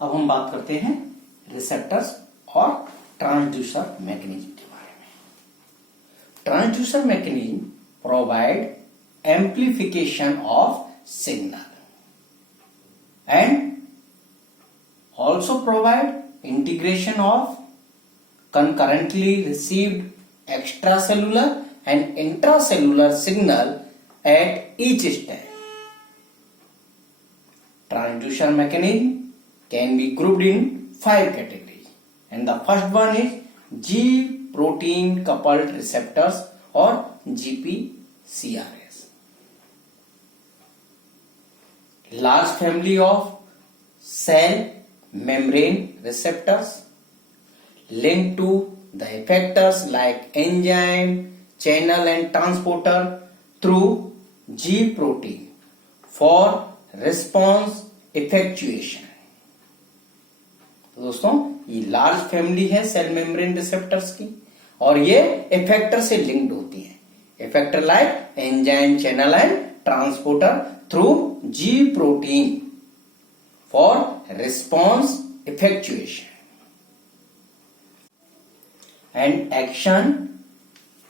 अब हम बात करते हैं रिसेप्टर्स और ट्रांसड्यूसर मैकेनिज्म के बारे में। Transducer mechanism provide amplification of signal and also provide integration of concurrently received extracellular and intracellular signal at each step. Transducer mechanism can be grouped in 5 categories, and the first one is G protein coupled receptors or GPCRS. Large family of cell membrane receptors linked to the effectors like enzyme, channel and transporter through G protein for response effectuation. तो दोस्तों ये large family है cell membrane receptors की और ये effector से linked होती हैं। Effector like enzyme, channel and transporter through G protein for response effectuation and action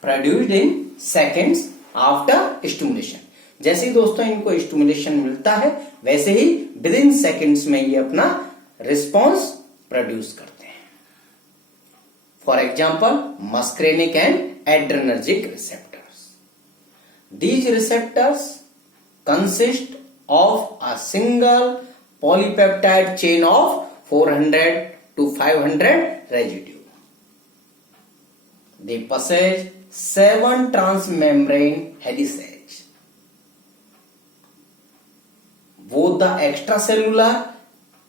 produced in seconds after stimulation. जैसे ही दोस्तों इनको स्टिमुलेशन मिलता है वैसे ही विद इन सेकेंड्स में ये अपना रिस्पॉन्स प्रोड्यूस करते हैं। For example muscarinic and adrenergic receptors. These receptors consist of a single polypeptide chain of 400 to 500 residue. They possess 7 transmembrane helices. Both the extracellular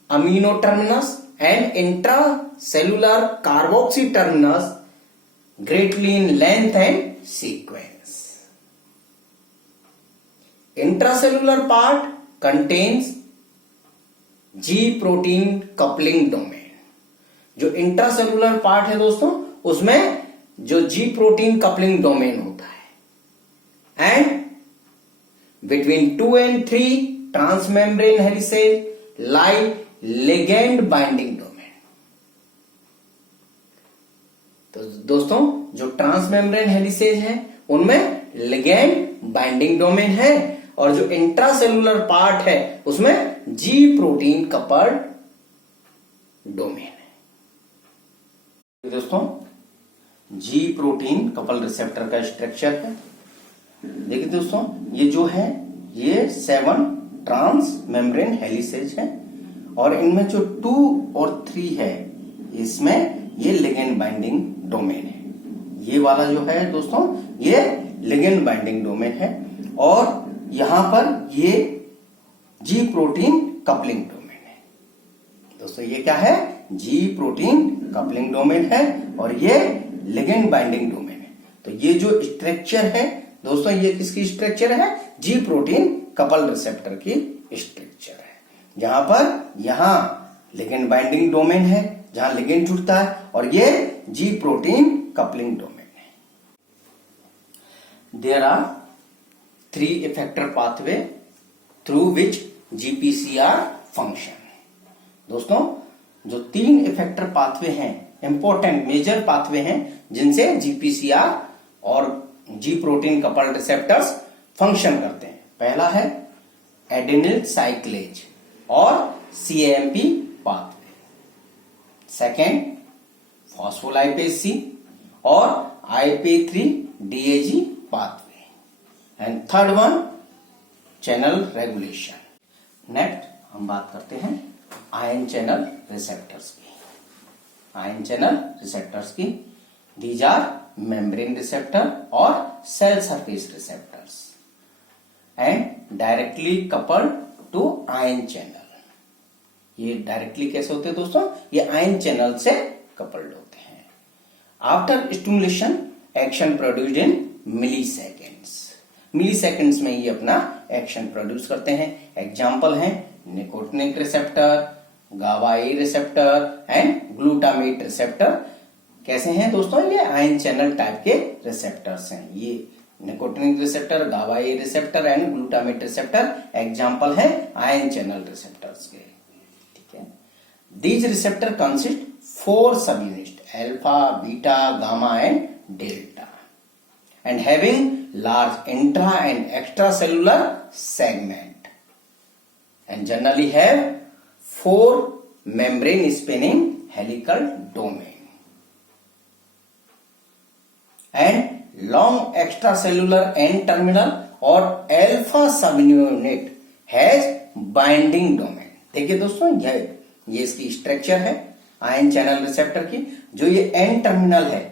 amino terminus and intracellular carboxy terminus greatly in length and sequence. Intracellular part contains G protein coupling domain. जो intracellular part है दोस्तों उसमें जो G protein coupling domain होता है and between 2 and 3 transmembrane helices lie ligand binding domain. तो दोस्तों जो ट्रांसमेम्ब्रेन हेलिसेज है उनमें लिगैंड बाइंडिंग डोमेन है और जो इंट्रासेलुलर पार्ट है उसमें जी प्रोटीन कपल्ड डोमेन है। दोस्तों जी प्रोटीन कपल्ड रिसेप्टर का स्ट्रक्चर है। देखिए दोस्तों ये जो है ये 7 ट्रांस मेम्ब्रेन हेलिसेज है और इनमें जो 2 और 3 है इसमें ये लिगेंड बाइंडिंग डोमेन है। ये वाला जो है दोस्तों ये लिगेंड बाइंडिंग डोमेन है और यहां पर ये जी प्रोटीन कपलिंग डोमेन है। दोस्तों ये क्या है? जी प्रोटीन कपलिंग डोमेन है और ये लिगेंड बाइंडिंग डोमेन है। तो ये जो स्ट्रक्चर है दोस्तों ये किसकी स्ट्रक्चर है? जी प्रोटीन कपल रिसेप्टर की स्ट्रक्चर है जहां पर यहां लिगेंड बाइंडिंग डोमेन है जहां लिगेंड जुड़ता है और ये जी प्रोटीन कपलिंग डोमेन है। There are 3 effector pathway through which GPCR function. दोस्तों जो 3 इफेक्टर पाथवे हैं इंपॉर्टेंट मेजर पाथवे हैं जिनसे GPCR और G protein coupled receptors function करते हैं। पहला है एडेनिल साइक्लेज और CAMP pathway, second phospholipase C और IP3 DAG pathway and third one channel regulation. Next हम बात करते हैं आयन चैनल रिसेप्टर्स की। आयन चैनल रिसेप्टर्स की दीज आर मेम्ब्रेन रिसेप्टर और cell surface receptors and directly coupled to ion channel. ये directly कैसे होते हैं दोस्तों? ये आयन चैनल से कपल्ड होते हैं। After stimulation action produced in milliseconds में ये अपना एक्शन प्रोड्यूस करते हैं। एग्जाम्पल हैं nicotinic receptor, GABA A receptor and glutamate receptor. कैसे हैं दोस्तों? ये आयन चैनल टाइप के रिसेप्टर्स हैं। ये nicotinic receptor, GABA A receptor and glutamate receptor example है आयन चैनल रिसेप्टर्स के। ठीक है। These receptor consist 4 subunits, alpha, beta, gamma and delta, and having large intra and extracellular segment, and generally have 4 membrane spanning helical domain and long extracellular N terminal और alpha subunit has binding domain। देखिए दोस्तों, ये इसकी structure है ion channel receptor की। जो ये N terminal है,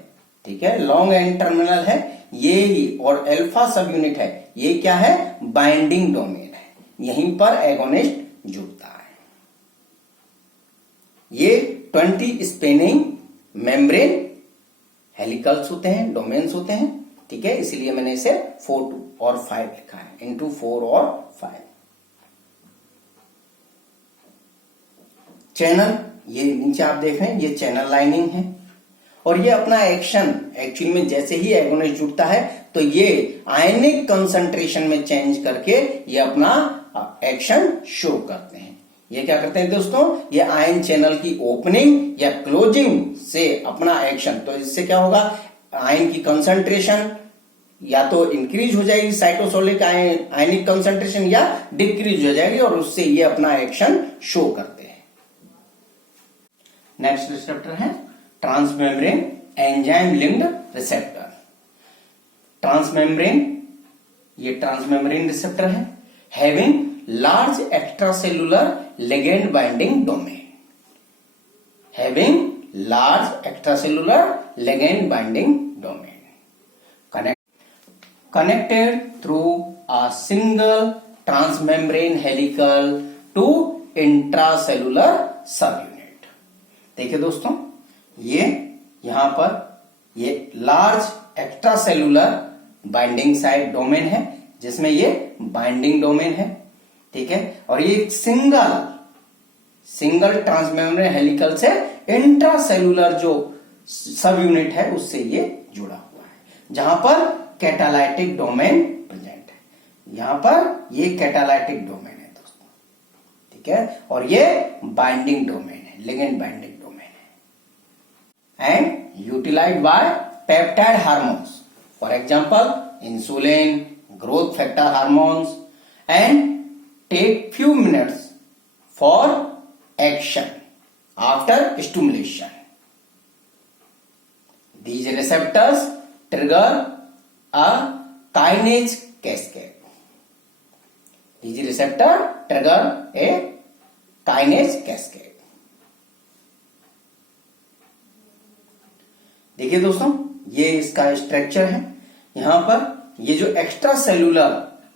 ठीक है, लॉन्ग एन टर्मिनल है ये, और अल्फा सब यूनिट है ये, क्या है, बाइंडिंग डोमेन है। यहीं पर एगोनिस्ट जुड़ता है। ये 20 स्पेनिंग मेम्ब्रेन हेलिकल्स होते हैं, डोमेन्स होते हैं, ठीक है, इसलिए मैंने इसे 4 और 5 लिखा है, इंटू 4 और 5। चैनल, ये नीचे आप देख रहे हैं, ये चैनल लाइनिंग है, और ये अपना एक्शन एक्चुअली में जैसे ही एगोनिस्ट जुड़ता है तो ये आयनिक कंसंट्रेशन में चेंज करके ये अपना एक्शन शो करते हैं। ये क्या करते हैं दोस्तों, ये आयन चैनल की ओपनिंग या क्लोजिंग से अपना एक्शन, तो इससे क्या होगा, आयन की कंसंट्रेशन या तो इंक्रीज हो जाएगी, साइटोसोलिक आयनिक कंसंट्रेशन, या डिक्रीज हो जाएगी, और उससे ये अपना एक्शन शो करते हैं। नेक्स्ट रिसेप्टर है transmembrane enzyme linked receptor. Transmembrane, ये ट्रांसमेम्ब्रेन रिसेप्टर है, having large extracellular ligand binding domain, having large extracellular ligand binding domain, connected through a single transmembrane helical to intracellular subunit। देखिए दोस्तों, ये यहां पर ये large extracellular binding site domain है, जिसमें ये बाइंडिंग डोमेन है, ठीक है, और ये सिंगल ट्रांसमेम्ब्रेन हेलिकल से इंट्रासेलुलर जो सब यूनिट है उससे ये जुड़ा हुआ है, जहां पर कैटालाइटिक डोमेन प्रेजेंट है। यहां पर ये कैटालाइटिक डोमेन है दोस्तों, ठीक है, और ये बाइंडिंग डोमेन है, लिगेंड बाइंडिंग डोमेन है, and utilised by peptide hormones, for example insulin, growth factor hormones, and take few minutes for action after stimulation. These receptors trigger a kinase cascade. These receptors trigger a kinase cascade. देखिए दोस्तों, ये इसका structure है। यहां पर ये जो extra cellular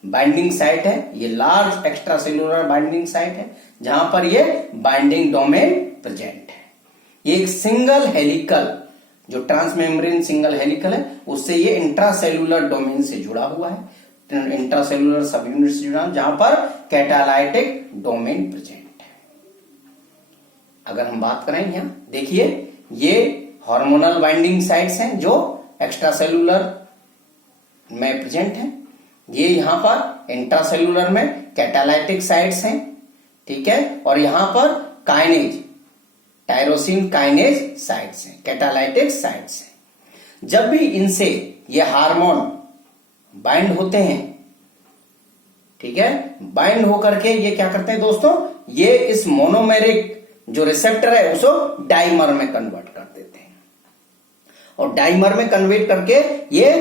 binding site है, ये large extra cellular binding site है, जहां पर ये बाइंडिंग डोमेन प्रेजेंट है। ये एक सिंगल हेलिकल, जो ट्रांसमेम्ब्रेन सिंगल हेलिकल है, उससे ये इंट्रासेलुलर डोमेन से जुड़ा हुआ है, इंट्रासेलुलर सब यूनिट से जुड़ा, जहां पर कैटालाइटिक डोमेन प्रेजेंट है। अगर हम बात करें, यहां देखिए, ये हार्मोनल बाइंडिंग साइट्स हैं जो एक्स्ट्रासेलुलर में प्रेजेंट है, ये यहां पर इंट्रासेलुलर में कैटालाइटिक साइट्स हैं, ठीक है, और यहां पर काइनेज, टायरोसिन काइनेज साइट्स हैं, कैटालाइटिक साइट्स हैं। जब भी इनसे ये हार्मोन बाइंड होते हैं, ठीक है, बाइंड होकर के ये क्या करते हैं दोस्तों, ये इस मोनोमेरिक जो रिसेप्टर है उसको डाइमर में कन्वर्ट कर देते हैं, और डाइमर में कन्वर्ट करके ये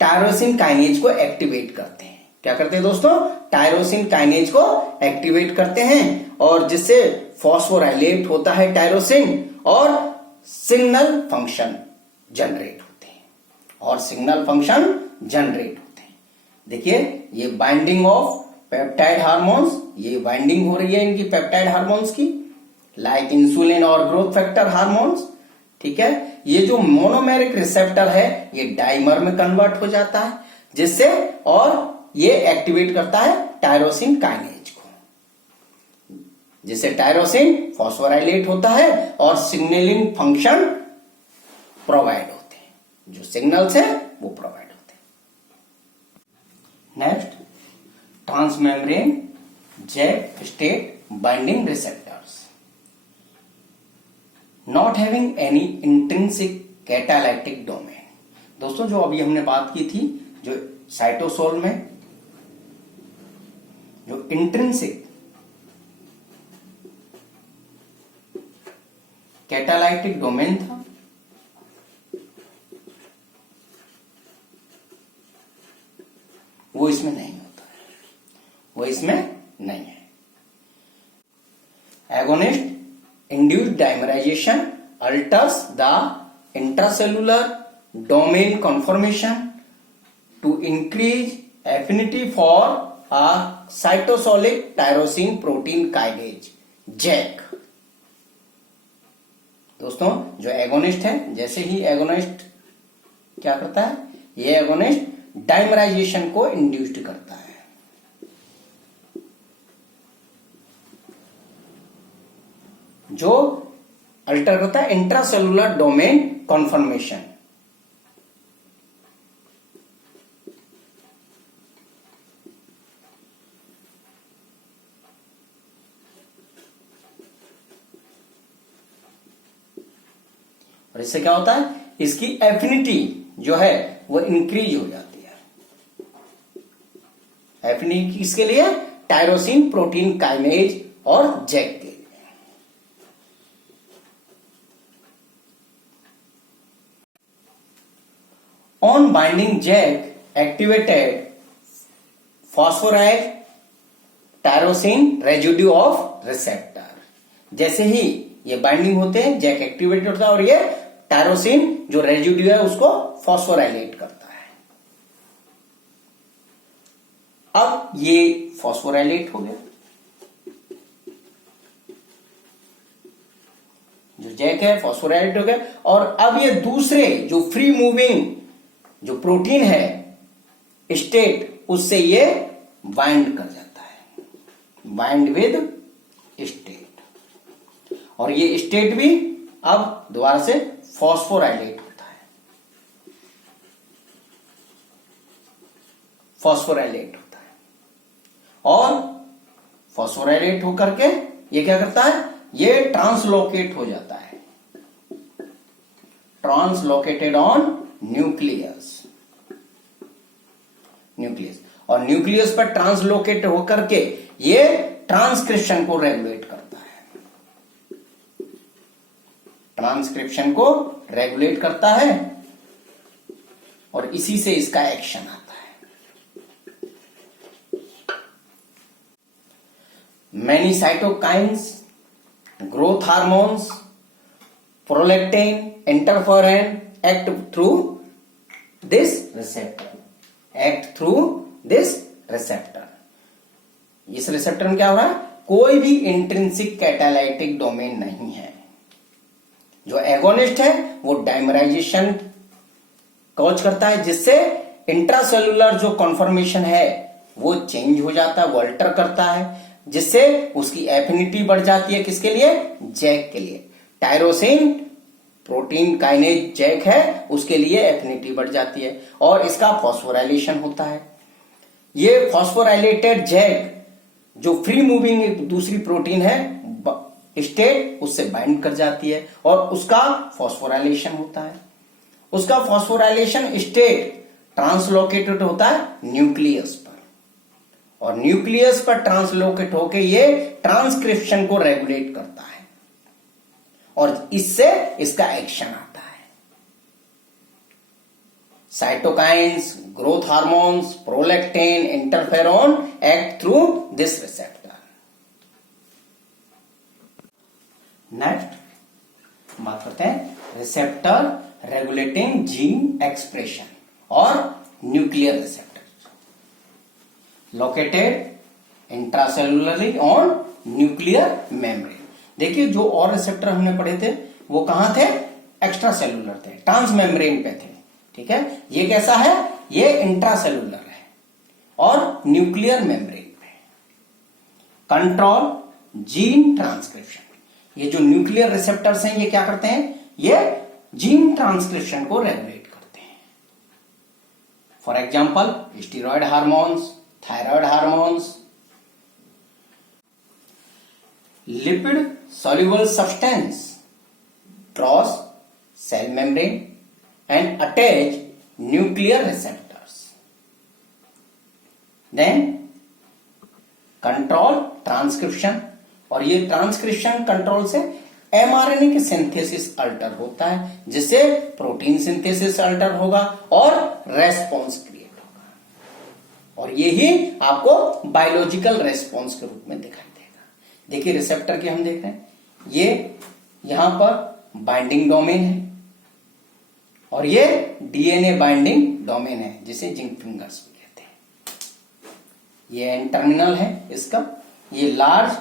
टायरोसिन काइनेज को एक्टिवेट करते हैं। क्या करते हैं दोस्तों, टायरोसिन काइनेज को एक्टिवेट करते हैं, और जिससे फॉस्फोराइलेट होता है टायरोसिन, और सिग्नल फंक्शन जनरेट होते हैं, और सिग्नल फंक्शन जनरेट होते हैं। देखिए, ये बाइंडिंग ऑफ पेप्टाइड हार्मोन्स, ये बाइंडिंग हो रही है इनकी पेप्टाइड हार्मोन्स की, लाइक इंसुलिन और ग्रोथ फैक्टर हार्मोन्स, ठीक है। ये जो मोनोमेरिक रिसेप्टर है ये डाइमर में कन्वर्ट हो जाता है, जिससे और ये एक्टिवेट करता है टायरोसिन काइनेज को, जिससे टायरोसिन फॉस्फोराइलेट होता है और सिग्नलिंग फंक्शन प्रोवाइड होते हैं, जो सिग्नल्स है वो प्रोवाइड होते हैं। Next, transmembrane JAK STAT binding receptors. Not having any intrinsic catalytic domain. दोस्तों जो अभी हमने बात की थी, जो साइटोसोल में जो इंट्रिंसिक कैटालाइटिक डोमेन था, वो इसमें नहीं होता, वो इसमें नहीं है। Agonist induced dimerisation alters the intracellular domain conformation to increase affinity for a cytosolic tyrosine protein kinase JAK. दोस्तों जो एगोनिस्ट है, जैसे ही एगोनिस्ट क्या करता है, ये एगोनिस्ट डाइमराइजेशन को इंड्यूस्ड करता है। जो अल्टर करता है इंट्रासेलुलर डोमेन कॉन्फर्मेशन। और इससे क्या होता है, इसकी एफिनिटी जो है वो इंक्रीज हो जाती है। एफिनिटी किसके लिए, टायरोसिन प्रोटीन काइनेज और जैक के लिए। On binding JAK activated phosphoryl tyrosine residue of receptor. जैसे ही ये बाइंडिंग होते हैं, जैक एक्टिवेट होता है और ये टायरोसिन जो रेजिड्यू है उसको फॉस्फोराइलेट करता है। अब ये फॉस्फोराइलेट हो गया, जो जैक है फॉस्फोराइलेट हो गया, और अब ये दूसरे जो फ्री मूविंग जो प्रोटीन है स्टेट, उससे ये बाइंड कर जाता है, बाइंड विद स्टेट, और ये स्टेट भी अब दोबारा से फॉस्फोराइलेट होता है, फॉस्फोराइलेट होता है। और फॉस्फोराइलेट होकर के ये क्या करता है, ये ट्रांसलोकेट हो जाता है, ट्रांसलोकेटेड ऑन न्यूक्लियस। न्यूक्लियस और न्यूक्लियस पर ट्रांसलोकेट होकर के ये ट्रांसक्रिप्शन को रेगुलेट करता है, ट्रांसक्रिप्शन को रेगुलेट करता है, और इसी से इसका एक्शन आता है। Many cytokines, growth hormones, prolactin, interferon act through this receptor, act through this receptor। इस रिसेप्टर में क्या हो रहा है, कोई भी इंट्रिंसिक कैटालाइटिक डोमेन नहीं है। जो एगोनिस्ट है वो डाइमराइजेशन कॉज करता है, जिससे इंट्रासेलुलर जो कॉन्फॉर्मेशन है वो चेंज हो जाता है, वो अल्टर करता है, जिससे उसकी एफिनिटी बढ़ जाती है। किसके लिए, जैक के लिए। टायरोसिन प्रोटीन काइनेज जैक है, उसके लिए एफिनिटी बढ़ जाती है और इसका फॉस्फोराइलेशन होता है। ये फॉस्फोराइलेटेड जैक जो फ्री मूविंग दूसरी प्रोटीन है स्टेट, उससे बाइंड कर जाती है और उसका फॉस्फोराइलेशन होता है। उसका फॉस्फोराइलेशन स्टेट ट्रांसलोकेटेड होता है न्यूक्लियस पर, और न्यूक्लियस पर ट्रांसलोकेट होकर ये ट्रांसक्रिप्शन को रेगुलेट करता है और इससे इसका एक्शन आता है। Cytokines, growth hormones, prolactin, interferon act through this receptor. Next बात करते हैं रिसेप्टर रेगुलेटिंग जीन एक्सप्रेशन और nuclear receptor located intracellularly on nuclear membrane. देखिए जो और रिसेप्टर हमने पढ़े थे वो कहां थे, एक्स्ट्रा सेलुलर थे, ट्रांस मेम्ब्रेन पे थे, ठीक है। ये कैसा है, ये इंट्रासेलुलर है और न्यूक्लियर मेम्ब्रेन पे। कंट्रोल जीन ट्रांसक्रिप्शन, ये जो न्यूक्लियर रिसेप्टर्स हैं ये क्या करते हैं, ये जीन ट्रांसक्रिप्शन को रेगुलेट करते हैं। For example steroid hormones, thyroid hormones, lipid soluble substance cross cell membrane and attach nuclear receptors. Then control transcription, और ये ट्रांसक्रिप्शन कंट्रोल से एमआरएनए के सिंथेसिस अल्टर होता है, जिससे प्रोटीन सिंथेसिस अल्टर होगा और रेस्पॉन्स क्रिएट होगा, और ये ही आपको बायोलॉजिकल रेस्पॉन्स के रूप में दिखाई देगा। देखिए रिसेप्टर के हम देख रहे हैं, ये यहां पर बाइंडिंग डोमेन है और ये डीएनए बाइंडिंग डोमेन है, जिसे जिंक फिंगर्स भी कहते हैं। ये एन टर्मिनल है इसका, ये लार्ज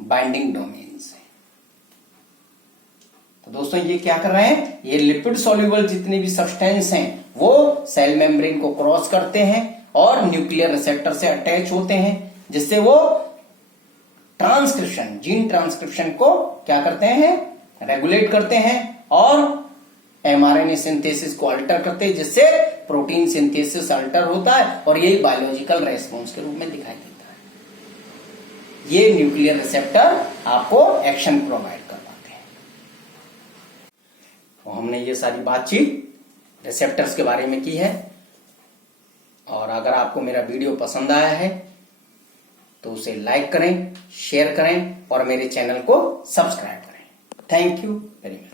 बाइंडिंग डोमेन्स है। तो दोस्तों ये क्या कर रहे हैं, ये लिपिड सॉल्युबल जितने भी सब्सटेंस हैं वो सेल मेम्ब्रेन को क्रॉस करते हैं और न्यूक्लियर रिसेप्टर से अटैच होते हैं, जिससे वो ट्रांसक्रिप्शन, जीन ट्रांसक्रिप्शन को क्या करते हैं, रेगुलेट करते हैं और एमआरएनए सिंथेसिस को अल्टर करते हैं, जिससे प्रोटीन सिंथेसिस अल्टर होता है और यही बायोलॉजिकल रेस्पॉन्स के रूप में दिखाई देता है। ये न्यूक्लियर रिसेप्टर आपको एक्शन प्रोवाइड करवाते हैं। तो हमने ये सारी बातचीत रिसेप्टर्स के बारे में की है, और अगर आपको मेरा वीडियो पसंद आया है तो उसे लाइक करें, शेयर करें और मेरे चैनल को सब्सक्राइब करें। Thank you very much.